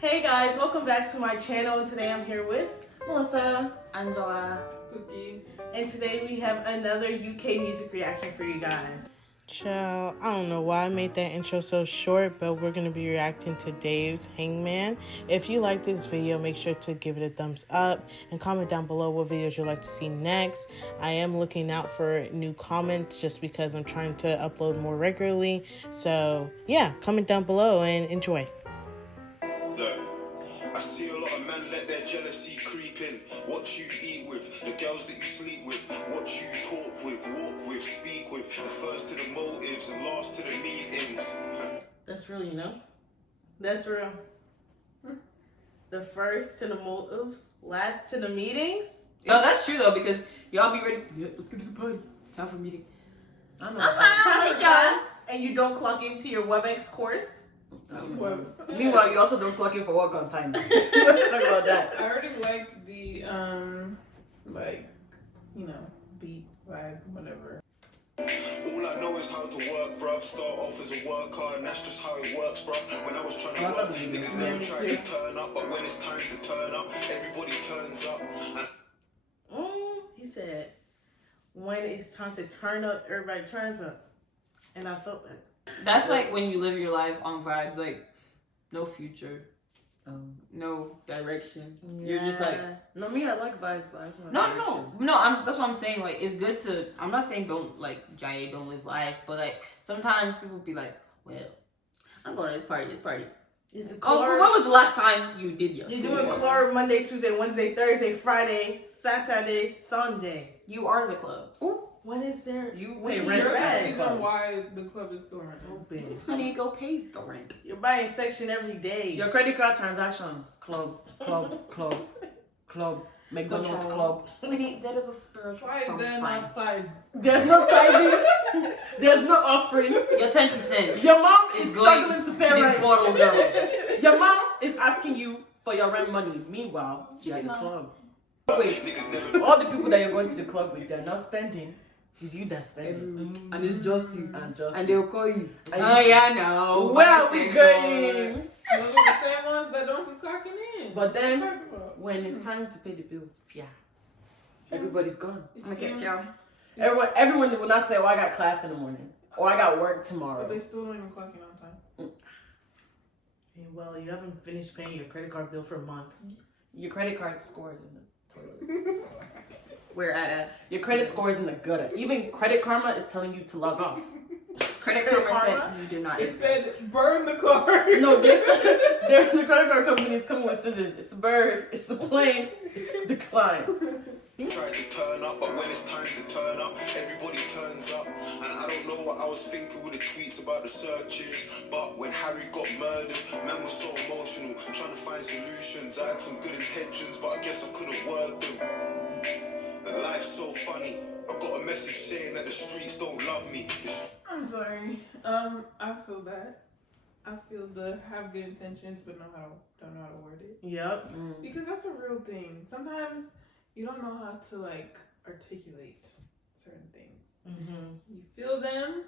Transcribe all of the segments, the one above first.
Hey guys, welcome back to my channel. Today I'm here with Melissa, Anjola, Bukky, and today we have another UK music reaction for you guys. Child, I don't know why I made that intro so short, but we're going to be reacting to Dave's Hangman. If you like this video, make sure to give it a thumbs up and comment down below what videos you'd like to see next. I am looking out for new comments just because I'm trying to upload more regularly. So yeah, comment down below and enjoy. Look, I see a lot of men let their jealousy creep in. What you eat with, the girls that you sleep with, what you talk with, walk with, speak with, the first to the motives and last to the meetings. That's real, you know? That's real. The first to the motives, last to the meetings. No, that's true though, because y'all be ready. Yeah, let's get to the party. Time for a meeting. I'm sorry, class, and you don't clock into your WebEx course. Meanwhile, you also don't clock in for work on time. Let's talk about that. I already like the beat, vibe, whatever. All I know is how to work, bruv. Start off as a worker, and that's just how it works, bruv. When I was trying to work, niggas never tried to turn up, but when it's time to turn up, everybody turns up. He said, when it's time to turn up, everybody turns up. And I felt that. That's like when you live your life on vibes, like no future, no direction. Yeah. You're just like, No, me, I like vibes, but I just want no. That's what I'm saying. Like, it's good to. I'm not saying don't like Jay, don't live life, but like sometimes people be like, well, I'm going to this party. Is it Oh, when was the last time you did your? You're doing club Monday, Tuesday, Wednesday, Thursday, Friday, Saturday, Sunday. You are the club. Ooh, when is there? You when pay can rent. you You're the rest? reason why the club is still running. Open. Honey, go pay the rent. You're buying section every day. Your credit card transaction. Club. McDonald's Control. club. Sweetie, that is a spiritual Why is song. there Fine. not time? There's no tithing. There's no offering. Your 10%. Your mom is going struggling to to pay the rent. bottle girl. Your mom is asking you for your rent money. Meanwhile, you're at the club. Wait, all the people that you're going to the club with, they're not spending. It's you that's spending. And it's just you. And they'll call you. And Oh, yeah, no. where are we going? Those are the same ones that don't be clocking in. But then, What are you talking about? when it's time to pay the bill, yeah, everybody's gone. It's I'm gonna fine. get y'all. Everyone will not say, "Oh, I got class in the morning," or "I got work tomorrow." But they still don't even clock in on time. Hey, well, you haven't finished paying your credit card bill for months. Your credit card score is in the toilet. We're at Your credit score is in the gutter. Even Credit Karma is telling you to log off. Credit Karma said you did not It exist. said burn the card. No, the credit card company is coming with scissors. It's a bird. It's a plane. It's declined. Try to turn up, but when it's time to turn up, everybody turns up. And I don't know what I was thinking with the tweets about the searches, but when Harry got murdered, man was so emotional, trying to find solutions. I had some good intentions, but I guess I couldn't word them. And life's so funny. I got a message saying that the streets don't love me. I'm sorry. I feel that. I feel the have good intentions but don't know how to word it. Yep. Because that's a real thing. Sometimes you don't know how to like articulate certain things. You feel them,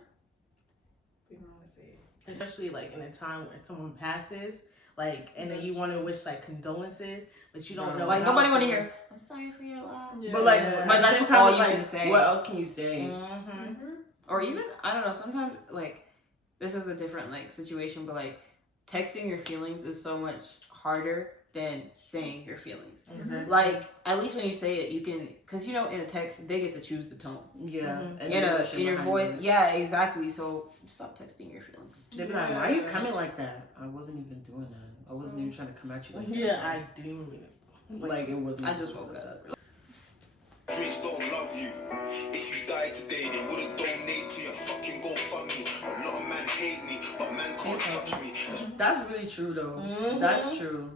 but you don't want to say it. Especially like in a time when someone passes, like, and then you want to wish like condolences, but you don't know. Like, how nobody to- want to hear, I'm sorry for your loss. Yeah. But like, Yeah. at But the that's same time, all it's you like, can say. What else can you say? Or even, I don't know, sometimes, like, this is a different, like, situation, but, like, texting your feelings is so much harder than saying your feelings. Exactly. Like, at least when you say it, you can, because, you know, in a text, they get to choose the tone. Yeah. And In your voice, yeah, exactly. So, stop texting your feelings. They'd be like, "Why are you coming like that?" I wasn't even doing that. I wasn't even trying to come at you like that. Yeah, I do mean it. Like it wasn't. I just woke up. Streets don't love you. If you die today, they wouldn't donate to your fucking GoFundMe. A lot of men hate me, but man can't touch me. That's really true though. That's true.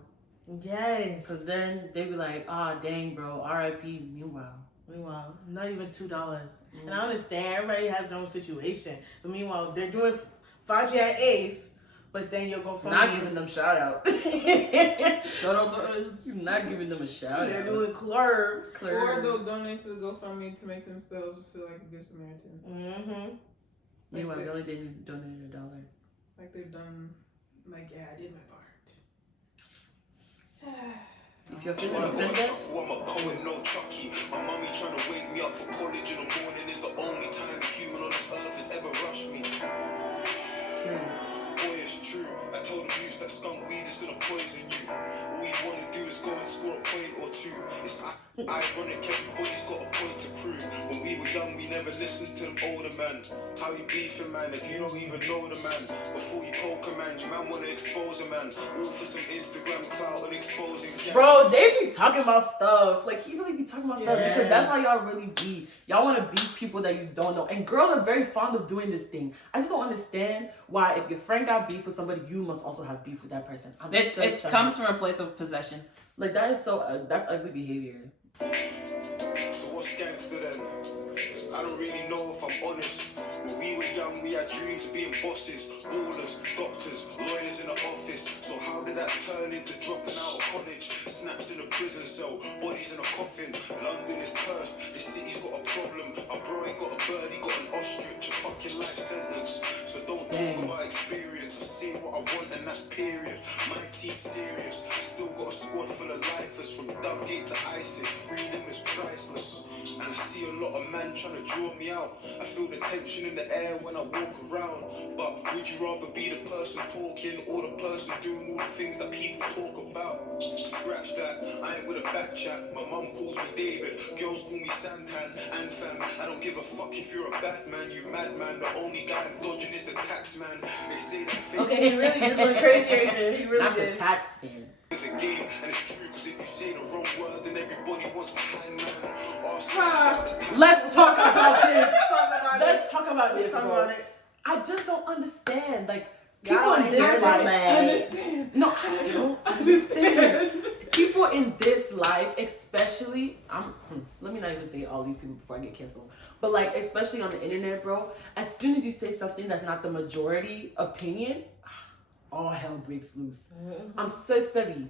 Yes. Because then they be like, "Ah, dang, bro, R.I.P." Meanwhile, not even $2. And I understand everybody has their own situation. But meanwhile, they're doing Faji at Ace, but then you'll go Not giving them shout out. Shout out to us. Not giving them a shout out. They're doing club. Or they'll donate to the GoFundMe to make themselves feel like a good Samaritan. Mm-hmm. Meanwhile, they only donated $1. Like they've done, like, yeah, I did my part. If you're feeling offended, I'm a poet, no Chucky. My mommy trying to wake me up for college in the morning is the only time a human on this earth has ever rushed me. Boy, it's true. I told him use that skunk weed is gonna poison you. All you wanna do is go and score a point or two. It's ironic, everybody's got a point to prove. When we were young, we never listened to them older man. How you beefing, man, if you don't even know the man? Before you poke a man, you man wanna expose a man. All for some Instagram clout and exposing gangs. bro, they be talking about stuff. Like, he really be talking about stuff because that's how y'all really be. Y'all want to beef people that you don't know. And girls are very fond of doing this thing. I just don't understand why if your friend got beef with somebody, you must also have beef with that person. It comes from a place of possession. Like, that is so, that's ugly behavior. So what's gangster then? 'Cause I don't really know if I'm honest. When we were young, we had dreams of being bosses, ballers, doctors, lawyers in the office. So how did that turn into dropping out of college? Snaps in a prison cell, bodies in a coffin. London is cursed, this city's got a problem. A bro ain't got a bird, he got an ostrich. A fucking life sentence. So don't talk about experience. I say what I want and that's period. My team's serious. Still got a squad full of lifers from Dovegate to ISIS. Freedom is priceless. And I see a lot of men trying to draw me out. I feel the tension in the air when I walk around. But would you rather be the person talking or the person doing all the things that people talk about? Scratch that, I ain't with a back chat. My mum calls me David, girls call me Santan and fam. I don't give a fuck if you're a bad man, you madman. The only guy I'm dodging is the tax man. They say that fake. Okay, he really just went crazy right there. He really Not did. the tax man. It's a game, and it's true, cause if you say the wrong word, then everybody wants to hang man. Let's talk about this. Let's Talk about this, talk bro. about it. I just don't understand. Like, Y'all people in ain't this hear life. this, No, I don't understand. People in this life, especially, let me not even say all these people before I get canceled. But like, especially on the internet, bro, as soon as you say something that's not the majority opinion, all hell breaks loose. I'm so sorry.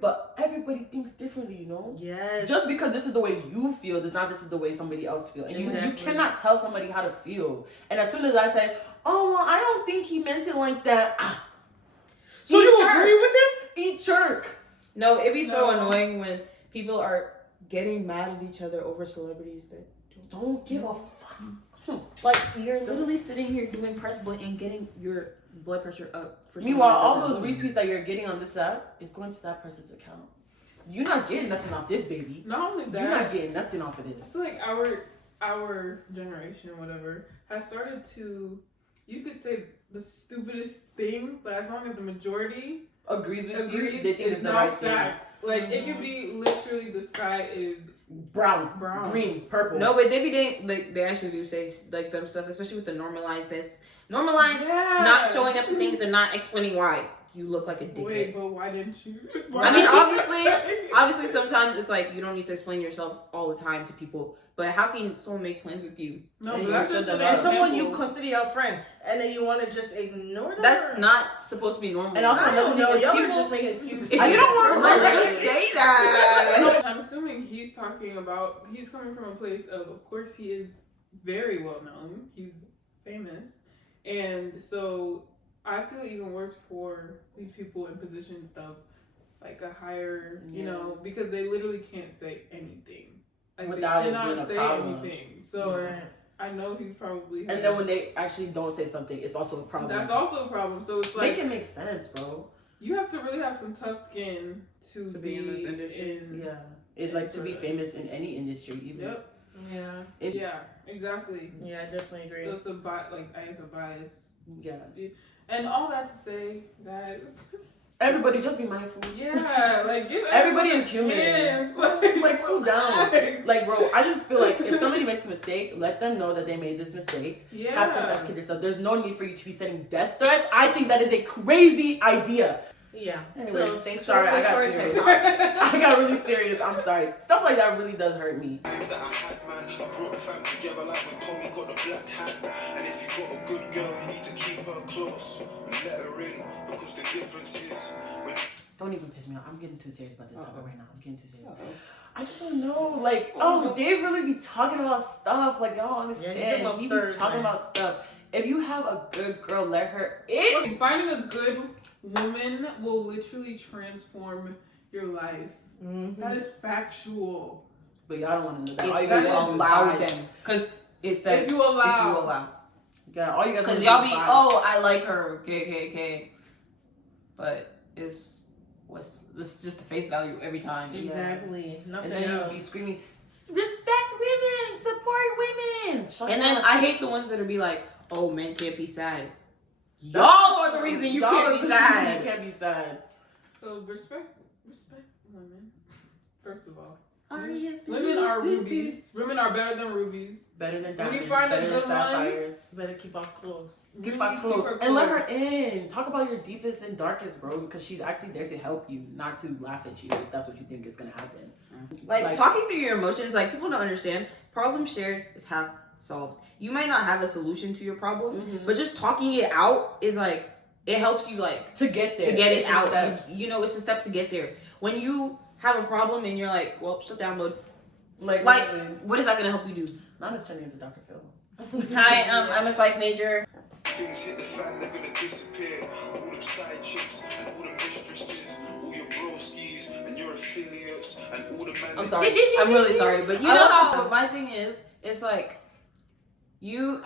But everybody thinks differently, you know? Yes. Just because this is the way you feel does not this is the way somebody else feels. And you cannot tell somebody how to feel. And as soon as I say, oh, well, I don't think he meant it like that. So you agree with him? Eat jerk. No, it'd be so annoying when people are getting mad at each other over celebrities that Don't give a fuck. like you're literally sitting here doing press play and getting your blood pressure up. For Meanwhile, all those retweets that you're getting on this app is going to that person's account. You're not getting nothing off this, baby. Not only that, You're not getting nothing off of it's this. like our generation or whatever has started to, you could say the stupidest thing, but as long as the majority Agrees with you, agrees, they think it's it's the not right thing. fact. Like it could be literally the sky is Brown, green, purple. No, but they be doing, like, they actually do say like them stuff, especially with the normalize not showing up to things and not explaining why you look like a dickhead. Wait, but why didn't you? I mean, obviously, sometimes it's like you don't need to explain yourself all the time to people. But how can someone make plans with you? No, And but you that's said just that an And someone you example. consider your friend, and then you want to just ignore them? That's not supposed to be normal. And also, I don't know. If Y'all are people- just making excuses. if you don't want Right. to just say that. I'm assuming he's talking about, he's coming from a place of course, he is very well known. He's famous. And so I feel even worse for these people in positions of like a higher, you know, because they literally can't say anything. Like Without they it cannot being a say problem. anything. So Right. I know he's probably. And then when they actually don't say something, it's also a problem. That's also a problem. So it's like Make it make sense, bro. you have to really have some tough skin to be in this industry. Yeah. It like to be famous in any industry, even. Yep. Yeah. Yeah. Exactly. Yeah, I definitely agree. So it's a I guess a bias. Yeah. And all that to say, guys. Everybody just be mindful. Yeah, like give Everybody everyone is a human. chance. Like, cool down. relax. Like, bro, I just feel like if somebody makes a mistake, let them know that they made this mistake. Yeah. Have them educate yourself. There's no need for you to be sending death threats. I think that is a crazy idea. Yeah. Anyways, so thanks sorry, for I got Victoria serious. TikTok. I got really serious. I'm sorry. Stuff like that really does hurt me. Things that I had, man, I brought the fam together like when Tommy got the black hand. And if you got a good girl, you need to keep her close and let her in. getting too serious about this topic right now. I'm getting too serious. Uh-oh. I just don't know. Like, Dave really be talking about stuff. Like, y'all don't understand. Yeah, he be talking about stuff. If you have a good girl, let her in. Finding a good woman will literally transform your life. Mm-hmm. That is factual. But y'all don't want to know that. All All you you guys guys want to allow them. Because it says If you allow. Yeah, all you guys Because wanna y'all do be, is vibes. oh, I like her, KKK. But it's just the face value every time. Exactly. Nothing And then else. you be screaming, respect women, support women. And then I hate the ones that be like, oh, men can't be sad. Y'all are the reason you can't be sad. You can't be sad. So respect women. First of all. R.E.S.P. Women are rubies. Women are better than rubies. Better than When diamonds. you find a better good than one, sapphires. Better keep off close. Keep Really her close. her And let her close. in. Talk about your deepest and darkest, bro, because she's actually there to help you, not to laugh at you if that's what you think is going to happen. Like, talking through your emotions, like, people don't understand. Problem shared is half solved. You might not have a solution to your problem, but just talking it out is like, it helps you, like, to get there. to get it It's out. steps. You know, it's a step to get there. When you have a problem and you're like, well, shut down mode. Like What is that going to help you do? now I'm just turning into Dr. Phil. Hi, I'm a psych major. Things hit the fan, they're gonna disappear. All them side chicks and all them mistresses, all your broskies and your affiliates and all the man. I'm sorry. I'm really sorry. But you know how my thing is, it's like, you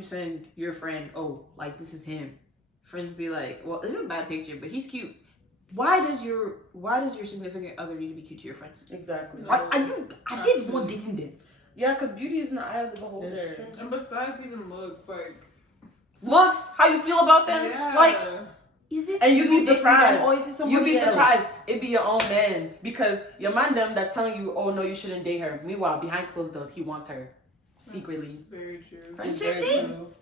send your friend, oh, like, this is him. Friends be like, well, this is a bad picture, but he's cute. Why does your significant other need to be cute to your friends? Exactly. I did one dating them. Yeah, because beauty is in the eye of the beholder. And besides even looks, like... Looks, how you feel about them? Yeah. Like, is it And you be dating them surprised. or is it somebody You be else? surprised. It be your own man. Because your man them that's telling you, oh no, you shouldn't date her. Meanwhile, behind closed doors, he wants her. Secretly. That's very true. Friendship Very thing. true.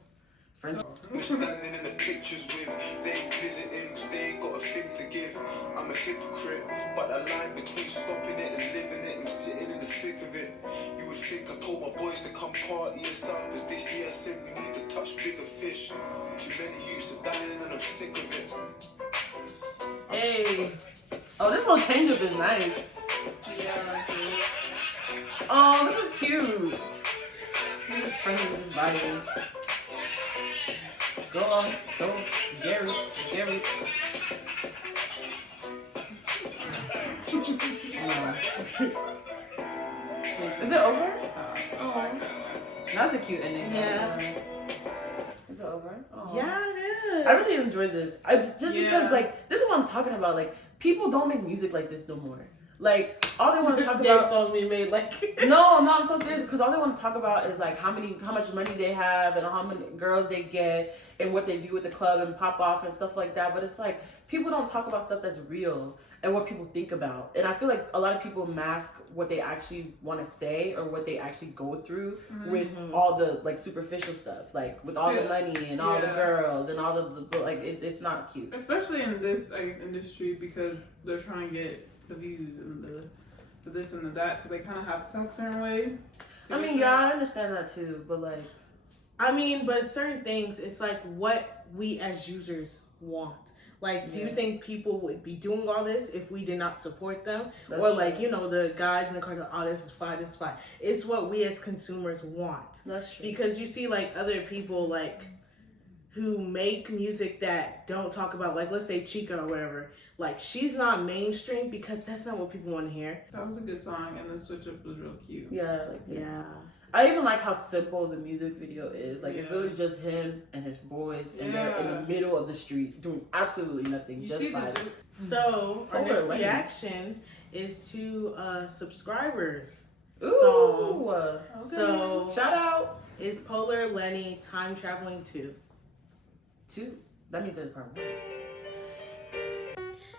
We're standing in the pictures with, they ain't visiting cause they ain't got a thing to give. I'm a hypocrite, but the line between stopping it and living it and sitting in the thick of it. You would think I told my boys to come party in South cause this year I said we need to touch bigger fish. Too many used to dying and I'm sick of it. Hey. Oh, this little change up is nice. Yeah. Oh, this is cute. He was friendly with his body. Go on, go. Gary. Is it over? Oh. That's a cute ending. Yeah. Is it over? Oh. Yeah, it is. I really enjoyed this. Because, like, this is what I'm talking about. Like, people don't make music like this no more. Like, all they want to talk Dave about... songs we made, like... No, I'm so serious. Because all they want to talk about is, like, how much money they have and how many girls they get and what they do with the club and pop off and stuff like that. But it's like, people don't talk about stuff that's real and what people think about. And I feel like a lot of people mask what they actually want to say or what they actually go through with all the, like, superficial stuff. Like, with all the money and all the girls and all the like, it's not cute. Especially in this, I guess, industry because they're trying to get the views and the this and the that, so they kind of have to talk a certain way. I mean, yeah, I understand that too, but like... I mean, but certain things, it's like what we as users want. Like, do you think people would be doing all this if we did not support them? That's or true. like, you know, the guys in the car, like, oh, this is fine, this is fine. It's what we as consumers want. That's true. Because you see, like, other people, like, who make music that don't talk about, like, let's say Chica or whatever. Like, she's not mainstream because that's not what people want to hear. That was a good song, and the switch up was real cute. Yeah, like, Yeah. I even like how simple the music video is. Like, it's literally just him and his boys, and they're in the middle of the street doing absolutely nothing, You just see vibing. So, our Polar next Lenny. reaction is to subscribers. Ooh! Song. So, Shout out! is Polar Lenny Time Traveling 2? 2. That means there's part 1.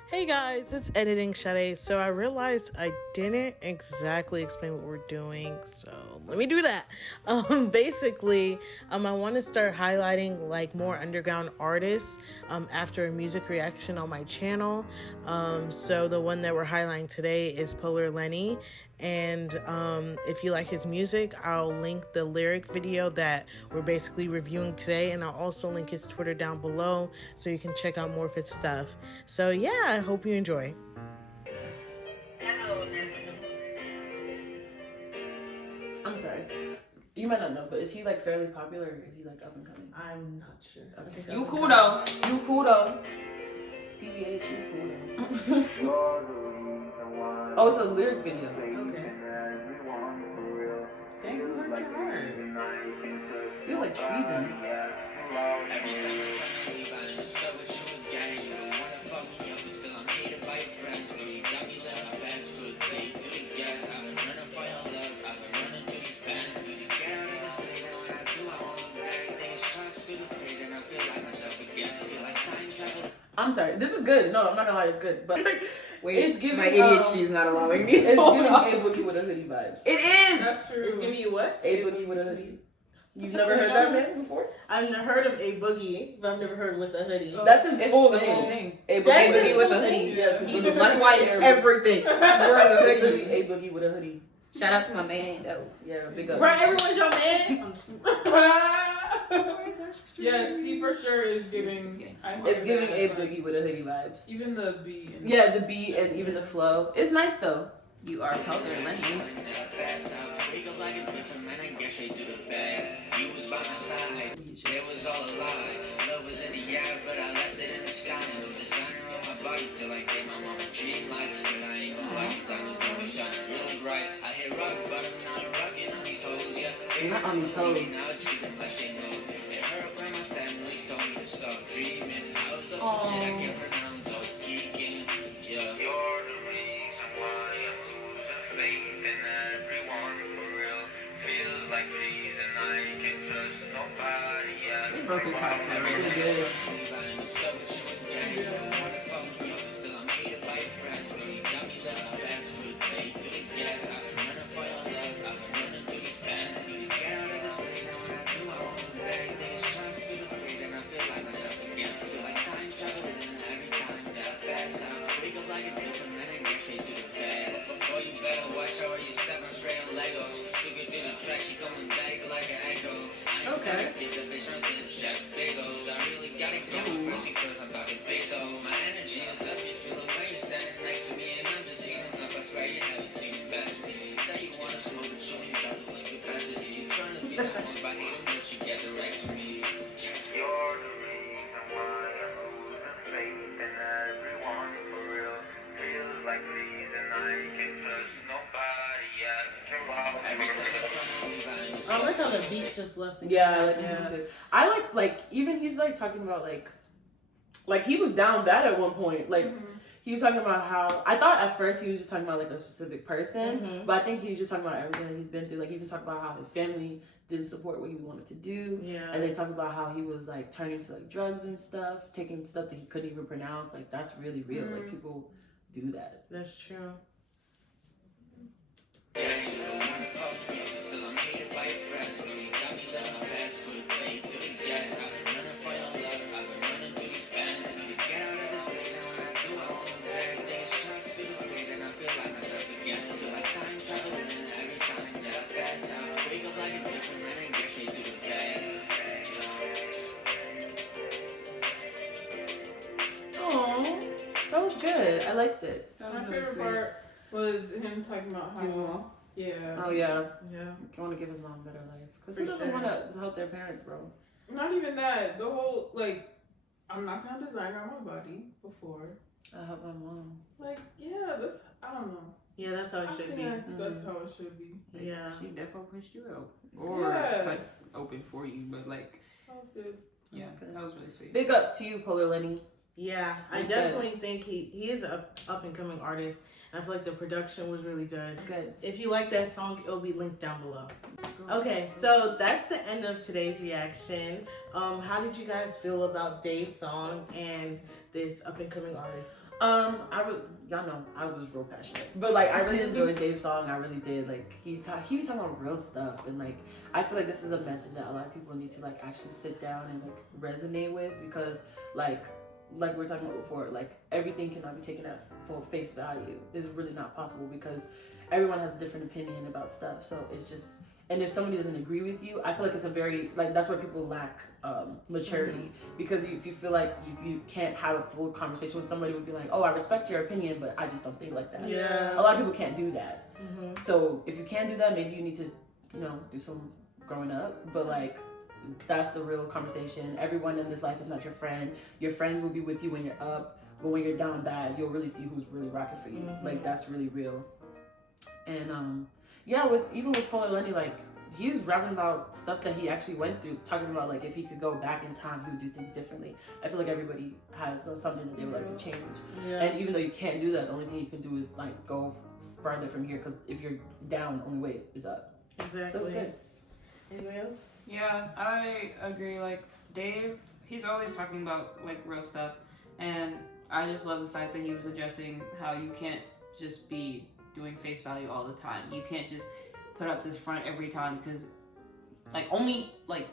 Hey guys, it's Editing Sade. So I realized I didn't exactly explain what we're doing, so let me do that. Basically, I want to start highlighting like more underground artists after a music reaction on my channel. So the one that we're highlighting today is Polar Lenny. And if you like his music, I'll link the lyric video that we're basically reviewing today, and I'll also link his Twitter down below so you can check out more of his stuff. So yeah, I hope you enjoy. I'm sorry. You might not know, but is he like fairly popular or is he like up and coming? I'm not sure. Okay. You cool though. You cool though. TBH, you cool though. Oh, it's a lyric video. Okay. Dang, who hurt your heart? Feels like treason. Every time I try to leave, I end up stuck with you again. You don't wanna fuck me up, but still I'm hated by your friends. Girl, you got me living fast food, take through the gas. I've been running for your love, I've been running through these pants. Get out of this thing, and when I do, I won't look back. Things trust through the fridge, and I feel like myself again. I feel like time travel. I'm sorry. This is good. No, I'm not gonna lie, it's good. But Wait, it's giving, my ADHD is not allowing me. it's giving A Boogie with a hoodie vibes. It is. That's true. It's giving you what? A Boogie with a hoodie. You've never heard that man before? I've heard of a boogie, but I've never heard with a hoodie. That's his It's full the name. whole thing. A That's Boogie his with a full hoodie. name? Yes, That's why everything. He's wearing a hoodie. Literally A Boogie with a hoodie. Shout out to my man though. Yeah, big up. Right, everyone's your man. Yes, he for sure is giving. It's giving A Boogie with a hoodie vibes. Even the beat. And Yeah, the beat and even the flow. It's nice though. You are Polar Lenny. Wake up like a different man, I guess straight to the bag. You was by my side, it was all a lie. Love was in the air, but I left it in the sky. The designer on my body till I gave my mama dream life. But I ain't gonna lie, cause I was always shining real bright. I hit rock bottom, now I'm rocking on these hoes, yeah. They Not on these hoes. now treat them like they know. It hurt when my family told me to stop dreaming. I was up to shit, I give her now, so I was geeking, yeah. You're the reason why I'm losing faith in everyone for real. Feels like trees and I can trust nobody, yeah. They broke his heart for Every everything. time I try to leave, I end up stuck with you again. You don't wanna fuck me up, but still I'm hated by your friends. Girl, you got me living fast food, take through the gas. I've been running for your love, I've been running through these pants. Get out of this place, and when I do, I won't look back. Things trust through the fridge, and I feel like myself again. I feel like time traveling every time that I pass out. Wake up like a different man and get straight to the bag. Oh, you better watch out or you stepping straight on Legos. Took it through the track, she coming back like an echo. I ain't gonna give the bitch her tip, Chef Bezos. I really gotta get my first first, I'm talking peso. My energy is up, you feel the way you're standing next to me, and I'm just heating up. I swear you haven't seen the best of me. Say you wanna smoke, but you ain't got the capacity. You're trying to be the most by hating, but you get the rest of me. You're the reason why I'm losing faith in everyone for real. Feels like trees and I can trust nobody. Every time I try to leave, I end up I like how the beat just left. And Yeah, like, yeah. he's good. I like even he's like talking about like he was down bad at one point. Like he was talking about how I thought at first he was just talking about like a specific person, but I think he was just talking about everything that he's been through. Like he even talked about how his family didn't support what he wanted to do. Yeah. And they talked about how he was like turning to like drugs and stuff, taking stuff that he couldn't even pronounce. Like that's really real. Like people do that. That's true. Still I'm hated by your friends. Girl, you got me living fast food, take through the gas. I've been running for your love, I've been running through these pants. Get out of this place, and when I do, I won't look back. Things trust through the fridge, and I feel like myself again. I feel like time traveling every time that I pass out. Wake up like a different man and get straight to the bag. Oh, that was good. I liked it. my favorite part was him talking about how. His mom? Yeah. Oh yeah. Yeah. I want to give his mom a better life. Because For who doesn't sure. want to help their parents, bro? Not even that. The whole like, I'm not gonna design on my body before. I help my mom. Like, yeah, that's I don't know. Yeah, that's how it I should think be. that's how it should be. Yeah. She definitely pushed you out. Or Yeah. like open for you, but like That was good. yeah, That's good. that was really sweet. Big ups to you, Polar Lenny. Yeah, I He's definitely think he is a up and coming artist. I feel like the production was really good. It's good. If you like that song, it'll be linked down below. Okay, so that's the end of today's reaction. How did you guys feel about Dave's song and this up and coming artist? Y'all know I was real passionate, but like I really enjoyed Dave's song. I really did. Like he was talking about real stuff, and like I feel like this is a message that a lot of people need to like actually sit down and like resonate with, because like we were talking about before, like everything cannot be taken at for face value. It's really not possible because everyone has a different opinion about stuff. So it's just, and if somebody doesn't agree with you, I feel like it's a very like that's where people lack maturity, because if you feel like you can't have a full conversation with somebody, would be like, oh, I respect your opinion, but I just don't think like that. Yeah. A lot of people can't do that. Mm-hmm. So if you can't do that, maybe you need to do some growing up. But like, that's a real conversation. Everyone in this life is not your friend. Your friends will be with you when you're up, but when you're down bad, you'll really see who's really rocking for you. Like, that's really real. And even with Polar Lenny, like, he's rapping about stuff that he actually went through, talking about like if he could go back in time, he would do things differently. I feel like everybody has something that they would like to change. Yeah. And even though you can't do that, the only thing you can do is like go farther from here, because if you're down, the only way is up. Exactly. So it's good. Anyone else? Yeah, I agree. Like, Dave, he's always talking about like real stuff, and I just love the fact that he was addressing how you can't just be doing face value all the time. You can't just put up this front every time, because like only like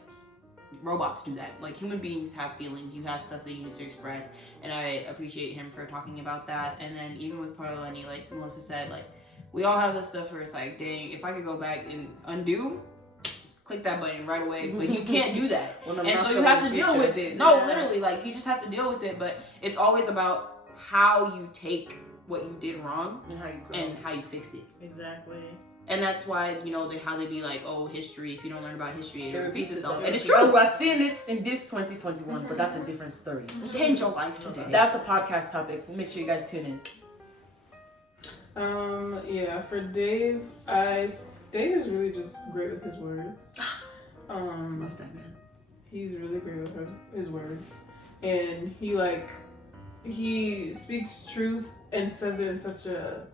robots do that. Like, human beings have feelings. You have stuff that you need to express, and I appreciate him for talking about that. And then even with Polar Lenny, like Melissa said, like we all have this stuff where it's like, dang, if I could go back and undo, click that button right away, but you can't do that. And so you have to deal with it. No, literally, like, you just have to deal with it. But it's always about how you take what you did wrong and how you fix it. Exactly. And that's why, how they be like, oh, history, if you don't learn about history, it repeats itself. And it's true. Oh, we're seeing it in this 2021, but that's a different story. Change your life today. That's a podcast topic. Make sure you guys tune in. For Dave, Dave is really just great with his words. Love that man. He's really great with his words. And he speaks truth and says it in such a,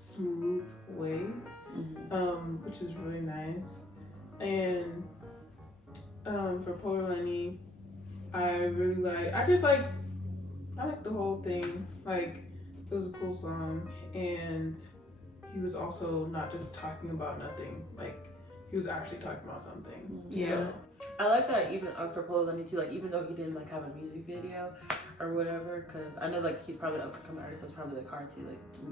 smooth way, which is really nice. And for Polar Lenny, I like the whole thing. Like, it was a cool song, and he was also not just talking about nothing. Like, he was actually talking about something. Yeah. So, I like that even for Polar Lenny too. Like, even though he didn't have a music video or whatever, because I know he's probably an up-and-coming artist, so it's probably hard to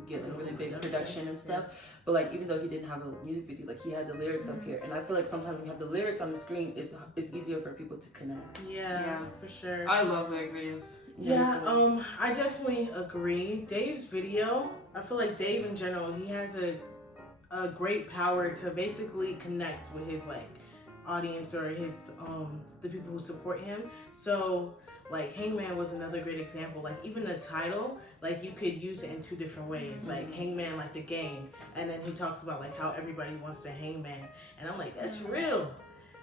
get really big production and stuff. But even though he didn't have a music video, he had the lyrics up here, and I feel like sometimes when you have the lyrics on the screen, it's easier for people to connect. Yeah, for sure. I love lyric videos. Yeah, I definitely agree. Dave's video, I feel like Dave in general, he has a great power to basically connect with his audience or his the people who support him. So Hangman was another great example. Even the title, you could use it in two different ways. Hangman, the game, and then he talks about how everybody wants to hangman, and I'm that's real.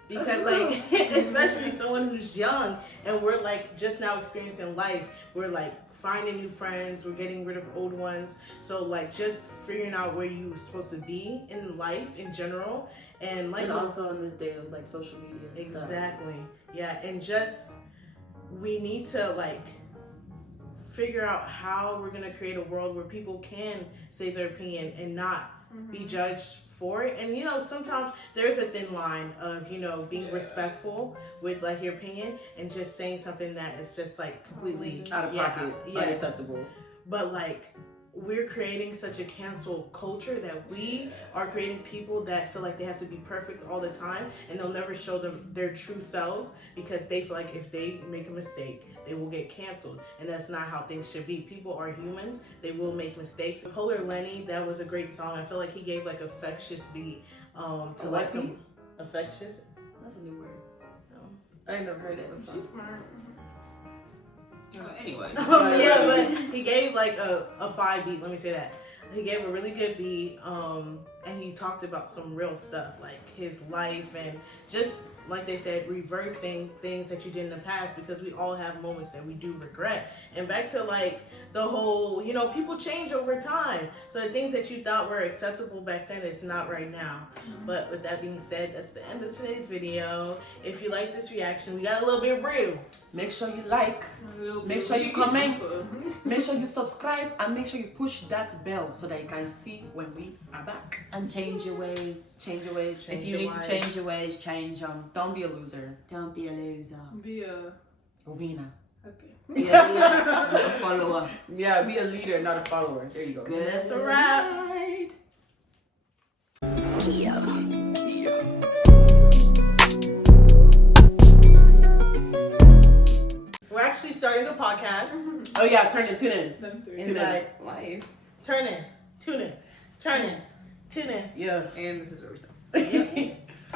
Because especially someone who's young and we're just now experiencing life, we're finding new friends, we're getting rid of old ones. So just figuring out where you're supposed to be in life in general, and also in this day of social media and stuff. Exactly. Yeah, and just we need to figure out how we're gonna create a world where people can say their opinion and not be judged for it. And sometimes there's a thin line of being respectful with your opinion and just saying something that is just completely out of pocket, unacceptable. But we're creating such a cancel culture that we are creating people that feel like they have to be perfect all the time, and they'll never show them their true selves because they feel like if they make a mistake, they will get canceled, and that's not how things should be. People are humans. They will make mistakes. Polar Lenny, that was a great song. I feel like he gave affectious beat to some affectious. That's a new word. I ain't never heard it before. She's smart. Anyway. Yeah, but he gave a 5 beat. Let me say that. He gave a really good beat, and he talked about some real stuff, his life, and just like they said, reversing things that you did in the past, because we all have moments that we do regret. And back to the whole, people change over time. So the things that you thought were acceptable back then, it's not right now. But with that being said, that's the end of today's video. If you like this reaction, we got a little bit real. Make sure you like, make sure you comment, make sure you subscribe, and make sure you push that bell so that you can see when we are back. And change your ways. Change your ways. If you need to change your ways, change them. Don't be a loser. Don't be a loser. Be a winner. Okay. Be a leader, not a follower. Yeah, be a leader, not a follower. There you go. Good. That's a wrap. We're actually starting a podcast. Oh yeah, tune in. Inside life. Tune in. Yeah. And this is where we start. Like,